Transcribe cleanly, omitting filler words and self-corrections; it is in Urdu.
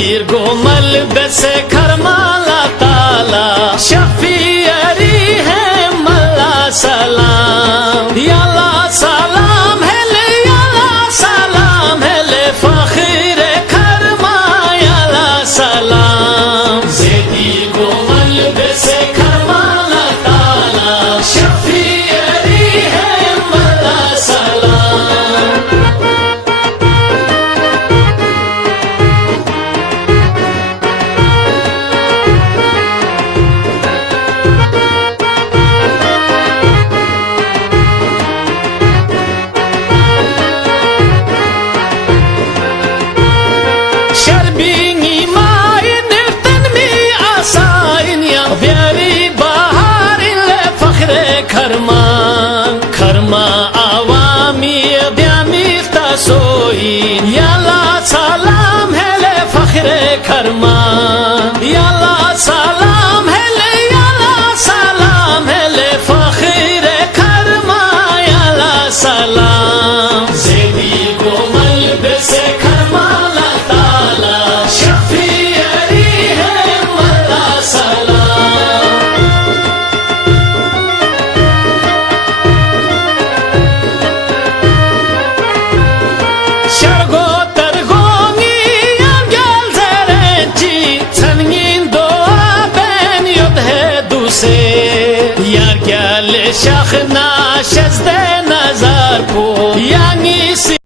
دیر گومل بس کرمالا تالا شفیعری ہے ملا سلام یالا سلام ہے لے یالا سلام ہے لے فخر کرما یالا سلام دیر گومل بس کرمالا تالا شفیعری ہے ملا سلام شربيني ماي نفتن مي عصاين يا بيري بهار لفخر كرمان كرما عوامي بيامي اختصوين يلا سلام هلا فخر كرمان يلا سلام هلا يلا سلام هلا فخر كرما يلا سلام زيدي قومل بس كرمالا شرگو ترگونی یم گل زرنچی تنگین دعا بین یده دوسه یار گل شخنا شزده نظر کو